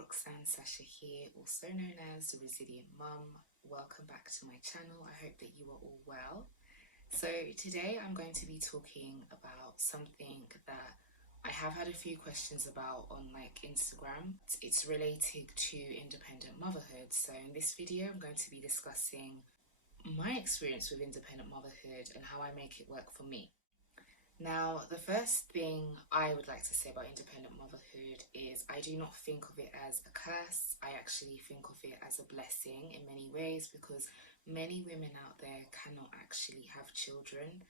Roxanne Sasha here, also known as the Resilient Mum. Welcome back to my channel. I hope that you are all well. So today I'm going to be talking about something that I have had a few questions about on Instagram. It's related to independent motherhood. So in this video I'm going to be discussing my experience with independent motherhood and how I make it work for me. Now, the first thing I would like to say about independent motherhood is I do not think of it as a curse. I actually think of it as a blessing in many ways because many women out there cannot actually have children.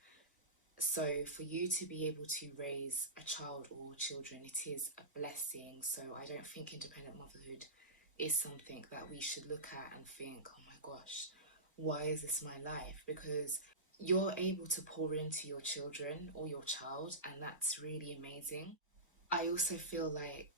So for you to be able to raise a child or children, it is a blessing. So I don't think independent motherhood is something that we should look at and think, oh my gosh, why is this my life? Because you're able to pour into your children or your child, and that's really amazing. I also feel like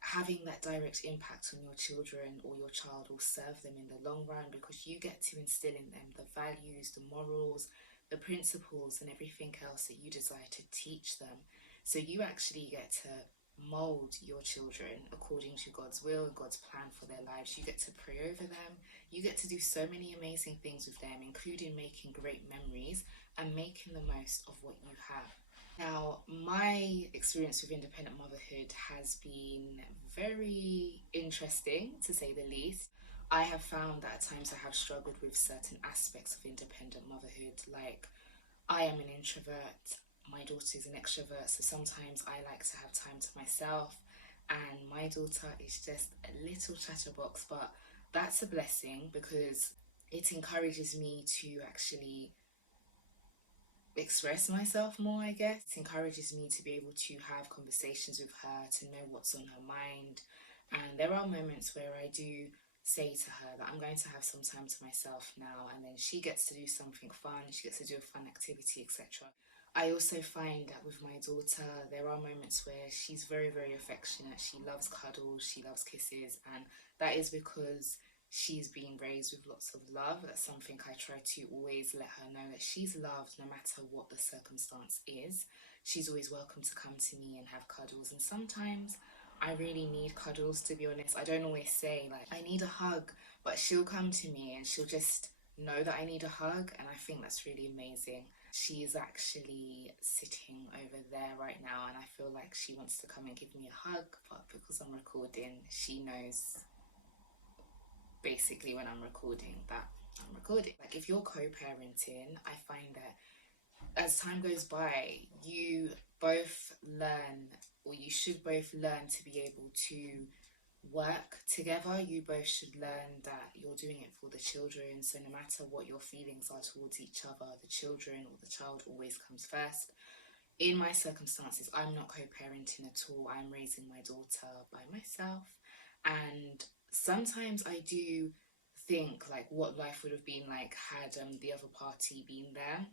having that direct impact on your children or your child will serve them in the long run because you get to instill in them the values, the morals, the principles, and everything else that you desire to teach them. So you actually get to mold your children according to God's will and God's plan for their lives. You get to pray over them. You get to do so many amazing things with them, including making great memories and making the most of what you have. Now, my experience with independent motherhood has been very interesting, to say the least. I have found that at times I have struggled with certain aspects of independent motherhood, like I am an introvert, my daughter is an extrovert, so sometimes I like to have time to myself, and my daughter is just a little chatterbox, but that's a blessing because it encourages me to actually express myself more, I guess. It encourages me to be able to have conversations with her, to know what's on her mind, and there are moments where I do say to her that I'm going to have some time to myself now, and then she gets to do something fun, she gets to do a fun activity, etc. I also find that with my daughter, there are moments where she's very, very affectionate. She loves cuddles, she loves kisses, and that is because she's been raised with lots of love. That's something I try to always let her know, that she's loved no matter what the circumstance is. She's always welcome to come to me and have cuddles, and sometimes I really need cuddles, to be honest. I don't always say, like, I need a hug, but she'll come to me and she'll just know that I need a hug, and I think that's really amazing. She is actually sitting over there right now, and I feel like she wants to come and give me a hug, but because I'm recording, she knows basically when I'm recording that I'm recording. Like, if you're co-parenting, I find that as time goes by, you both learn, or you should both learn to be able to work together. You both should learn that you're doing it for the children, so no matter what your feelings are towards each other, the children or the child always comes first. In my circumstances, I'm not co-parenting at all. I'm raising my daughter by myself, and sometimes I do think like what life would have been like had the other party been there,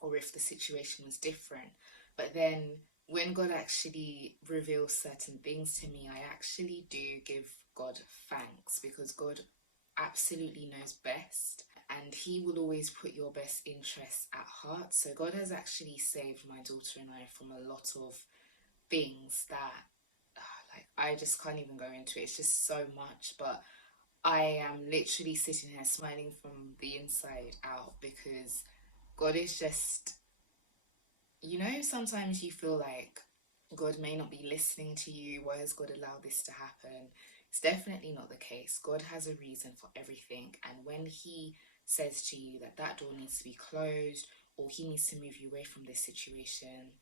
or if the situation was different. But then when God actually reveals certain things to me, I actually do give God thanks, because God absolutely knows best and he will always put your best interests at heart. So God has actually saved my daughter and I from a lot of things that I just can't even go into it. It's just so much, but I am literally sitting here smiling from the inside out because God is just, sometimes you feel like God may not be listening to you. Why has God allowed this to happen? It's definitely not the case. God has a reason for everything. And when he says to you that that door needs to be closed, or he needs to move you away from this situation,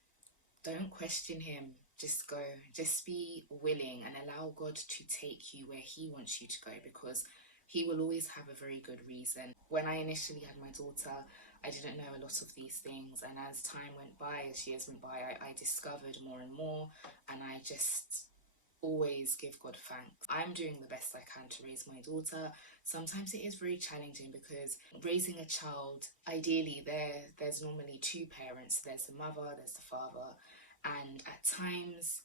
don't question him. Just go. Just be willing and allow God to take you where he wants you to go, because he will always have a very good reason. When I initially had my daughter, I didn't know a lot of these things, and as time went by, as years went by, I discovered more and more, and I just always give God thanks. I'm doing the best I can to raise my daughter. Sometimes it is very challenging because raising a child, ideally there's normally two parents. There's the mother, there's the father, and at times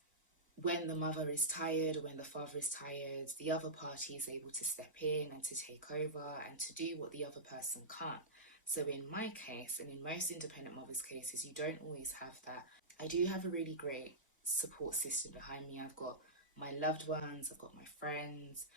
when the mother is tired or when the father is tired, the other party is able to step in and to take over and to do what the other person can't. So in my case, and in most independent mothers' cases, you don't always have that. I do have a really great support system behind me. I've got my loved ones, I've got my friends,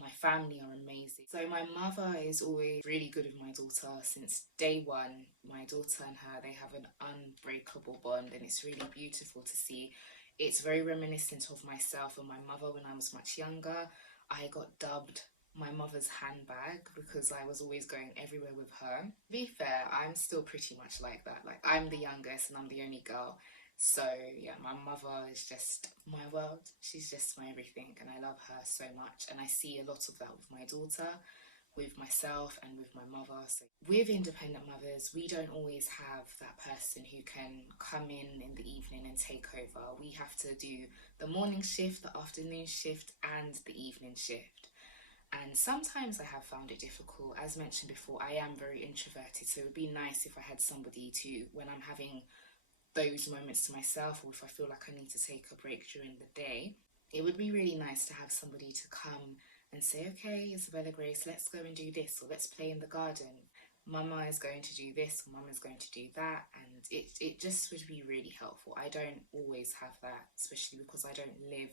my family are amazing. So my mother is always really good with my daughter since day one. My daughter and her, they have an unbreakable bond, and it's really beautiful to see. It's very reminiscent of myself and my mother when I was much younger. I got dubbed my mother's handbag because I was always going everywhere with her. To be fair, I'm still pretty much like that. Like, I'm the youngest and I'm the only girl. So yeah, my mother is just my world. She's just my everything, and I love her so much. And I see a lot of that with my daughter, with myself, and with my mother. So with independent mothers, we don't always have that person who can come in the evening and take over. We have to do the morning shift, the afternoon shift, and the evening shift. And sometimes I have found it difficult. As mentioned before, I am very introverted, so it would be nice if I had somebody to, when I'm having those moments to myself, or if I feel like I need to take a break during the day, it would be really nice to have somebody to come and say, okay, Isabella Grace, let's go and do this, or let's play in the garden. Mama is going to do this, or Mama is going to do that, and it just would be really helpful. I don't always have that, especially because I don't live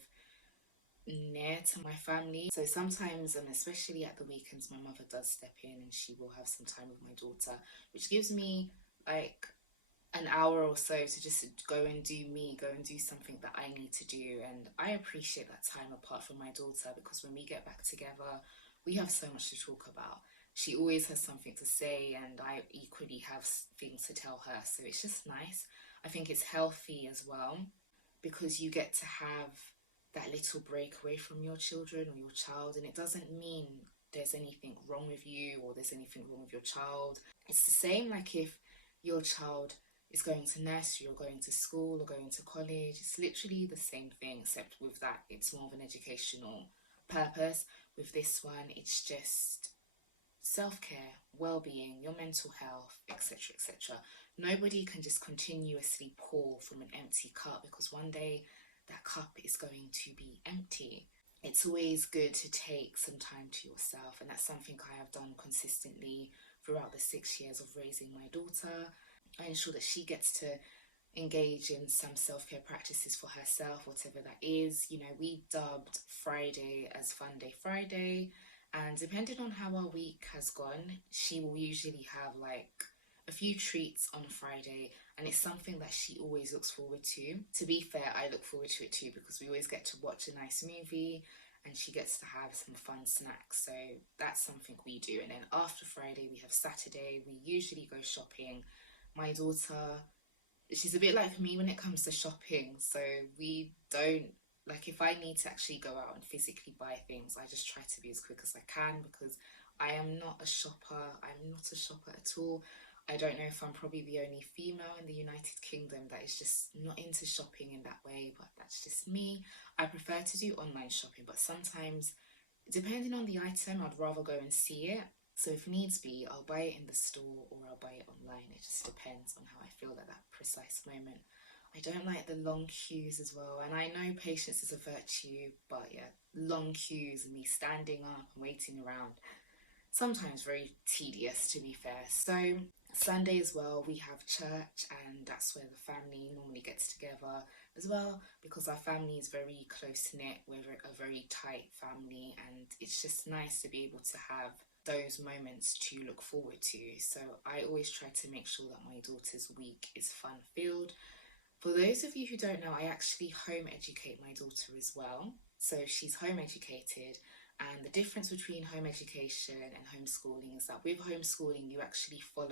near to my family. So sometimes, and especially at the weekends, my mother does step in and she will have some time with my daughter, which gives me like an hour or so to just go and do me, go and do something that I need to do. And I appreciate that time apart from my daughter, because when we get back together, we have so much to talk about. She always has something to say, and I equally have things to tell her. So it's just nice. I think it's healthy as well, because you get to have that little break away from your children or your child, and it doesn't mean there's anything wrong with you or there's anything wrong with your child. It's the same like if your child is going to nursery or going to school or going to college. It's literally the same thing, except with that it's more of an educational purpose. With this one, it's just self-care, well-being, your mental health, etc., etc. Nobody can just continuously pour from an empty cup, because one day that cup is going to be empty. It's always good to take some time to yourself, and that's something I have done consistently throughout the 6 years of raising my daughter. I ensure that she gets to engage in some self-care practices for herself, whatever that is. You know, we dubbed Friday as Fun Day Friday, and depending on how our week has gone, she will usually have like a few treats on Friday, and it's something that she always looks forward to. To be fair, I look forward to it too, because we always get to watch a nice movie and she gets to have some fun snacks. So that's something we do. And then after Friday, we have Saturday. We usually go shopping. My daughter, she's a bit like me when it comes to shopping. So we don't, like, if I need to actually go out and physically buy things, I just try to be as quick as I can, because I am not a shopper. I'm not a shopper at all. I don't know if I'm probably the only female in the United Kingdom that is just not into shopping in that way, but that's just me. I prefer to do online shopping, but sometimes, depending on the item, I'd rather go and see it. So if needs be, I'll buy it in the store or I'll buy it online. It just depends on how I feel at that precise moment. I don't like the long queues as well, and I know patience is a virtue, but yeah, long queues and me standing up and waiting around, sometimes very tedious, to be fair. So Sunday as well, we have church, and that's where the family normally gets together as well, because our family is very close knit. We're a very tight family, and it's just nice to be able to have those moments to look forward to. So I always try to make sure that my daughter's week is fun filled. For those of you who don't know, I actually home educate my daughter as well. So she's home educated, and the difference between home education and homeschooling is that with homeschooling, you actually follow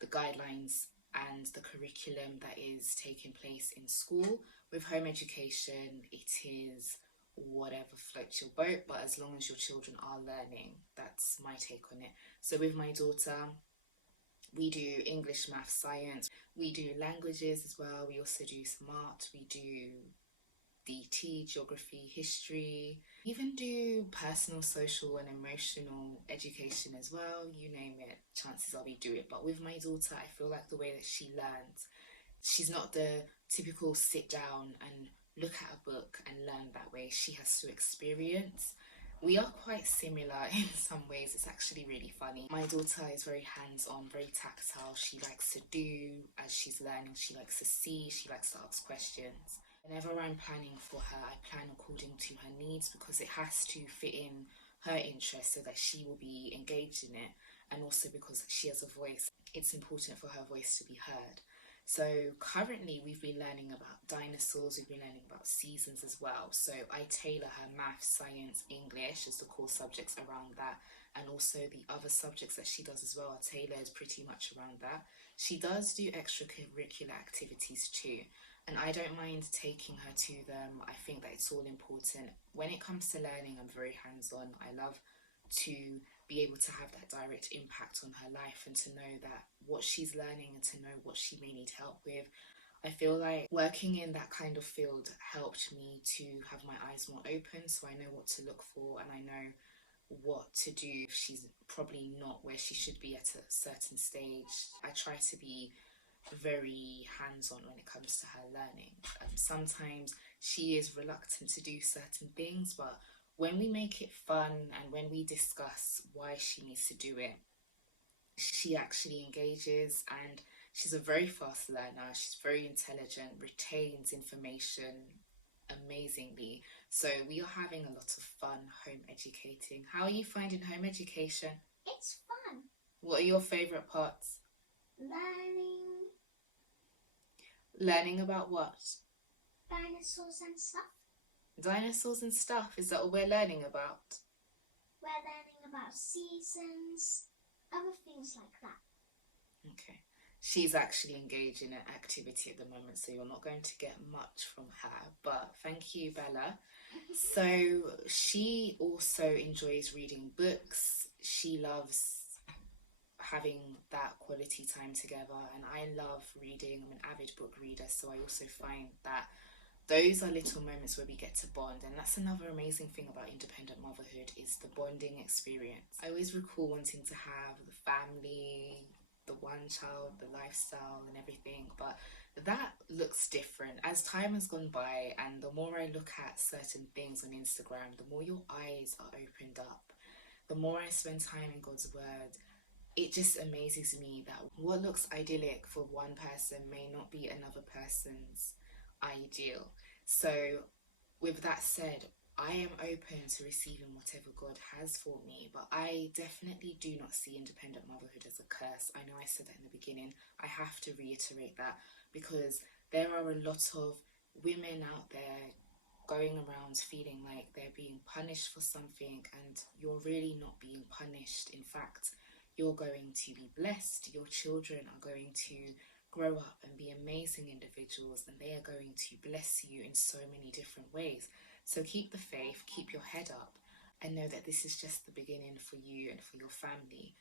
the guidelines and the curriculum that is taking place in school. With home education, it is whatever floats your boat, but as long as your children are learning, that's my take on it. So with my daughter, we do English, math, science. We do languages as well. We also do some art. We do DT, geography, history, even do personal, social and emotional education as well. You name it, chances are we do it. But with my daughter, I feel like the way that she learns, she's not the typical sit down and look at a book and learn that way. She has to experience. We are quite similar in some ways. It's actually really funny. My daughter is very hands-on, very tactile. She likes to do as she's learning. She likes to see. She likes to ask questions. Whenever I'm planning for her, I plan according to her needs because it has to fit in her interests so that she will be engaged in it, and also because she has a voice. It's important for her voice to be heard. So currently we've been learning about dinosaurs, we've been learning about seasons as well. So I tailor her math, science, English as the core subjects around that, and also the other subjects that she does as well are tailored pretty much around that. She does do extracurricular activities too, and I don't mind taking her to them. I think that it's all important. When it comes to learning, I'm very hands-on. I love to be able to have that direct impact on her life and to know that what she's learning and to know what she may need help with. I feel like working in that kind of field helped me to have my eyes more open, so I know what to look for and I know what to do if she's probably not where she should be at a certain stage. I try to be very hands-on when it comes to her learning. Sometimes she is reluctant to do certain things, but when we make it fun and when we discuss why she needs to do it, she actually engages, and she's a very fast learner. She's very intelligent, retains information amazingly. So we are having a lot of fun home educating. How are you finding home education? It's fun. What are your favourite parts? Learning Learning about what? dinosaurs and stuff. Dinosaurs and stuff. Is that what we're learning about? We're learning about seasons, other things like that. Okay. She's actually engaged in an activity at the moment, so you're not going to get much from her. But thank you, Bella. So she also enjoys reading books. She loves having that quality time together, and I love reading. I'm an avid book reader, so I also find that those are little moments where we get to bond, and that's another amazing thing about independent motherhood is the bonding experience. I always recall wanting to have the family, the one child, the lifestyle and everything, but that looks different as time has gone by, and the more I look at certain things on Instagram, the more your eyes are opened up, the more I spend time in God's word. It just amazes me that what looks idyllic for one person may not be another person's ideal. So with that said, I am open to receiving whatever God has for me, but I definitely do not see independent motherhood as a curse. I know I said that in the beginning. I have to reiterate that because there are a lot of women out there going around feeling like they're being punished for something, and you're really not being punished. In fact, you're going to be blessed. Your children are going to grow up and be amazing individuals, and they are going to bless you in so many different ways. So keep the faith, keep your head up, and know that this is just the beginning for you and for your family.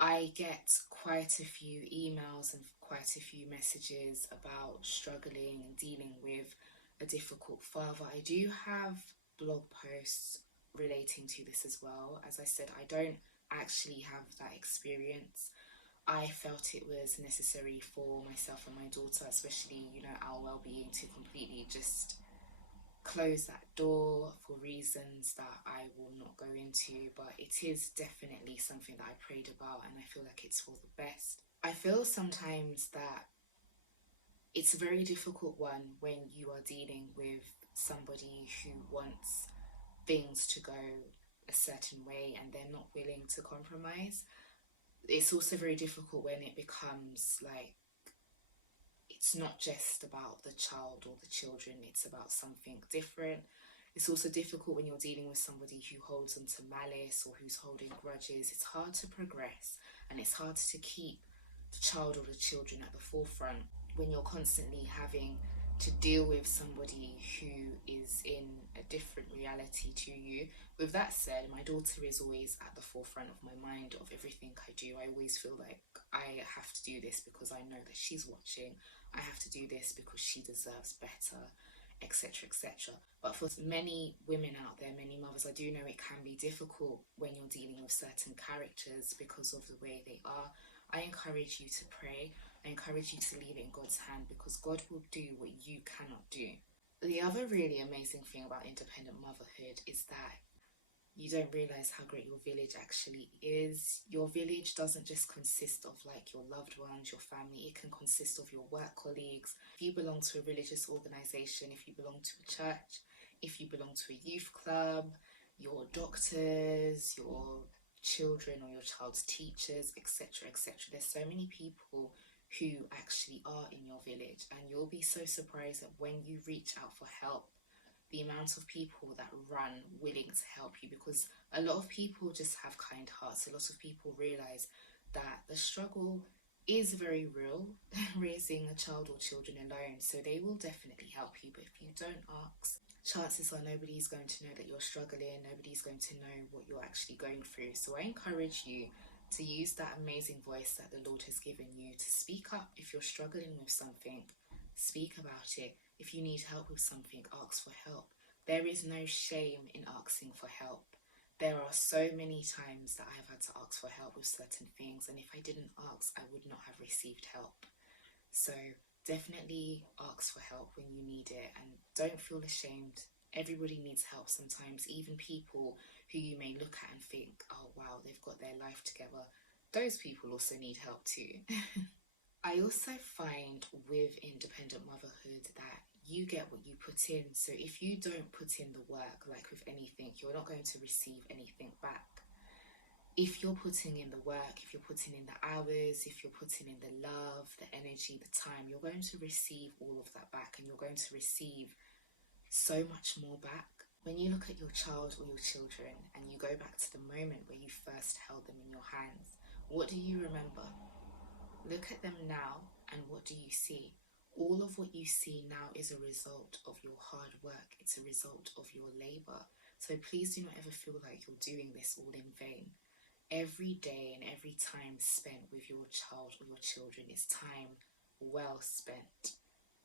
I get quite a few emails and quite a few messages about struggling and dealing with a difficult father. I do have blog posts relating to this as well. As I said, I don't actually have that experience. I felt it was necessary for myself and my daughter, especially, our well-being, to completely just close that door for reasons that I will not go into, but it is definitely something that I prayed about, and I feel like it's for the best. I feel sometimes that it's a very difficult one when you are dealing with somebody who wants things to go a certain way and they're not willing to compromise. It's also very difficult when it becomes like it's not just about the child or the children, it's about something different. It's also difficult when you're dealing with somebody who holds on to malice or who's holding grudges. It's hard to progress, and it's hard to keep the child or the children at the forefront when you're constantly having to deal with somebody who is in a different reality to you. With that said, my daughter is always at the forefront of my mind, of everything I do. I always feel like I have to do this because I know that she's watching. I have to do this because she deserves better, etc., etc. But for many women out there, many mothers, I do know it can be difficult when you're dealing with certain characters because of the way they are. I encourage you to pray. I encourage you to leave it in God's hand, because God will do what you cannot do. The other really amazing thing about independent motherhood is that you don't realize how great your village actually is. Your village doesn't just consist of like your loved ones, your family. It can consist of your work colleagues. If you belong to a religious organization, if you belong to a church, if you belong to a youth club, your doctors, your children or your child's teachers, etc., etc. There's so many people who actually are in your village, and you'll be so surprised that when you reach out for help, the amount of people that run willing to help you, because a lot of people just have kind hearts. A lot of people realize that the struggle is very real raising a child or children alone, so they will definitely help you. But if you don't ask, chances are nobody's going to know that you're struggling, nobody's going to know what you're actually going through. So I encourage you to use that amazing voice that the Lord has given you to speak up. If you're struggling with something, speak about it. If you need help with something, ask for help. There is no shame in asking for help. There are so many times that I've had to ask for help with certain things, and if I didn't ask, I would not have received help. So definitely ask for help when you need it, and don't feel ashamed. Everybody needs help sometimes, even people who you may look at and think, oh wow, they've got their life together. Those people also need help too. I also find with independent motherhood that you get what you put in. So if you don't put in the work, like with anything, you're not going to receive anything back. If you're putting in the work, if you're putting in the hours, if you're putting in the love, the energy, the time, you're going to receive all of that back, and you're going to receive so much more back. When you look at your child or your children and you go back to the moment where you first held them in your hands, what do you remember? Look at them now, and what do you see? All of what you see now is a result of your hard work. It's a result of your labor. So please do not ever feel like you're doing this all in vain. Every day and every time spent with your child or your children is time well spent.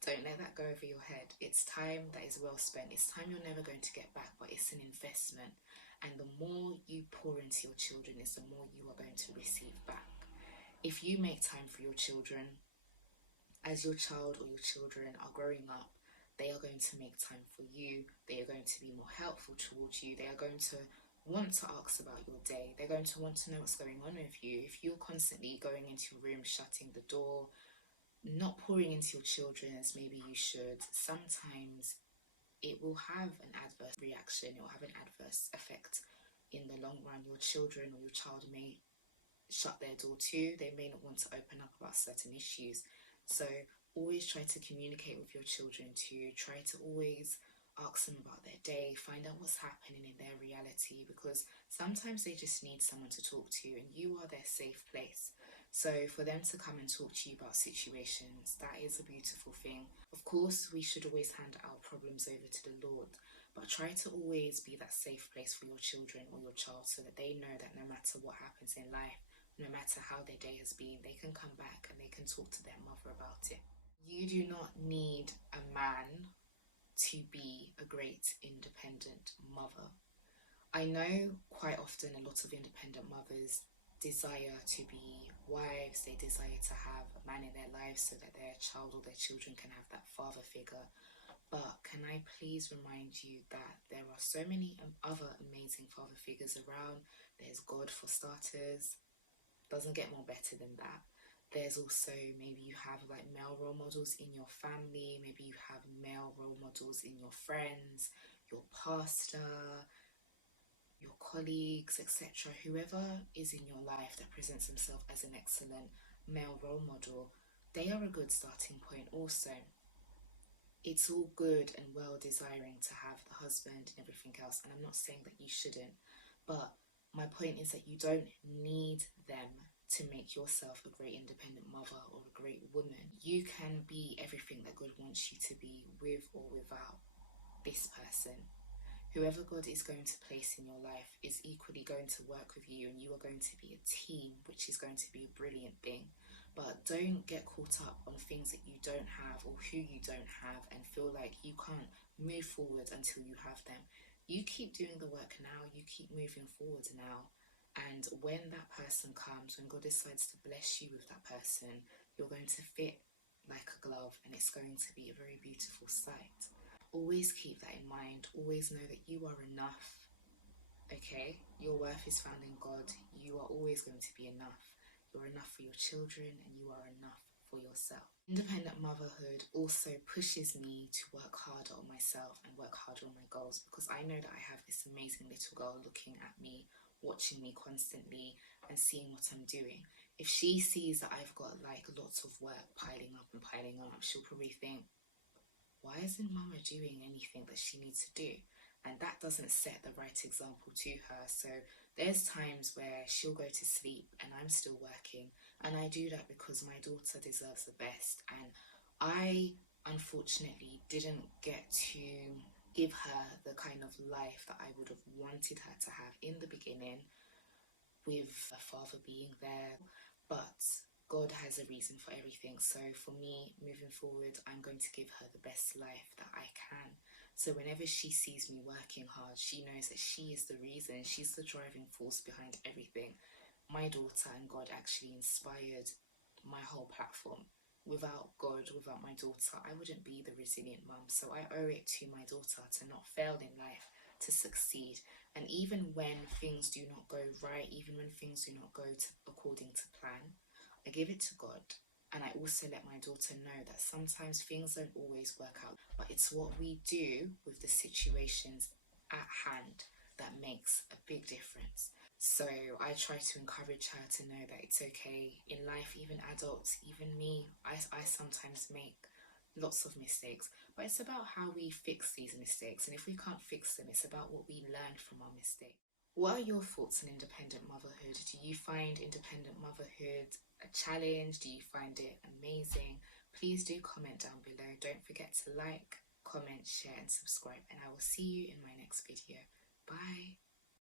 Don't let that go over your head. It's time that is well spent. It's time you're never going to get back, but it's an investment. And the more you pour into your children is the more you are going to receive back. If you make time for your children, as your child or your children are growing up, they are going to make time for you. They are going to be more helpful towards you. They are going to want to ask about your day. They're going to want to know what's going on with you. If you're constantly going into your room, shutting the door, not pouring into your children as maybe you should, sometimes it will have an adverse reaction. It will have an adverse effect in the long run. Your children or your child may shut their door too. They may not want to open up about certain issues. So always try to communicate with your children too. Try to always ask them about their day, find out what's happening in their reality, because sometimes they just need someone to talk to, and you are their safe place. So for them to come and talk to you about situations, that is a beautiful thing. Of course, we should always hand our problems over to the Lord, but try to always be that safe place for your children or your child, so that they know that no matter what happens in life, no matter how their day has been, they can come back and they can talk to their mother about it. You do not need a man to be a great independent mother. I know quite often a lot of independent mothers desire to be wives, they desire to have a man in their lives so that their child or their children can have that father figure. But can I please remind you that there are so many other amazing father figures around. There's God for starters. Doesn't get more better than that. There's also, maybe you have like male role models in your family, maybe you have male role models in your friends, your pastor, your colleagues, etc. Whoever is in your life that presents himself as an excellent male role model, they are a good starting point also. It's all good and well desiring to have the husband and everything else, and I'm not saying that you shouldn't, but my point is that you don't need them to make yourself a great independent mother or a great woman. You can be everything that God wants you to be, with or without this person. Whoever God is going to place in your life is equally going to work with you, and you are going to be a team, which is going to be a brilliant thing. But don't get caught up on things that you don't have or who you don't have and feel like you can't move forward until you have them. You keep doing the work now, you keep moving forward now, and when that person comes, when God decides to bless you with that person, you're going to fit like a glove, and it's going to be a very beautiful sight. Always keep that in mind. Always know that you are enough, okay? Your worth is found in God. You are always going to be enough. You're enough for your children and you are enough for yourself. Independent motherhood also pushes me to work harder on myself and work harder on my goals, because I know that I have this amazing little girl looking at me, watching me constantly and seeing what I'm doing. If she sees that I've got like lots of work piling up and piling up, she'll probably think, why isn't mama doing anything that she needs to do? And that doesn't set the right example to her. So there's times where she'll go to sleep and I'm still working, and I do that because my daughter deserves the best. And I unfortunately didn't get to give her the kind of life that I would have wanted her to have in the beginning, with a father being there. But God has a reason for everything. So for me, moving forward, I'm going to give her the best life that I can. So whenever she sees me working hard, she knows that she is the reason, she's the driving force behind everything. My daughter and God actually inspired my whole platform. Without God, without my daughter, I wouldn't be the resilient mum. So I owe it to my daughter to not fail in life, to succeed. And even when things do not go right, even when things do not go according to plan, I give it to God. And I also let my daughter know that sometimes things don't always work out, but it's what we do with the situations at hand that makes a big difference. So I try to encourage her to know that it's okay in life. Even adults, even me, I sometimes make lots of mistakes, but it's about how we fix these mistakes. And if we can't fix them, it's about what we learned from our mistake. What are your thoughts on independent motherhood? Do you find independent motherhood a challenge? Do you find it amazing? Please do comment down below. Don't forget to like, comment, share and subscribe, and I will see you in my next video. Bye.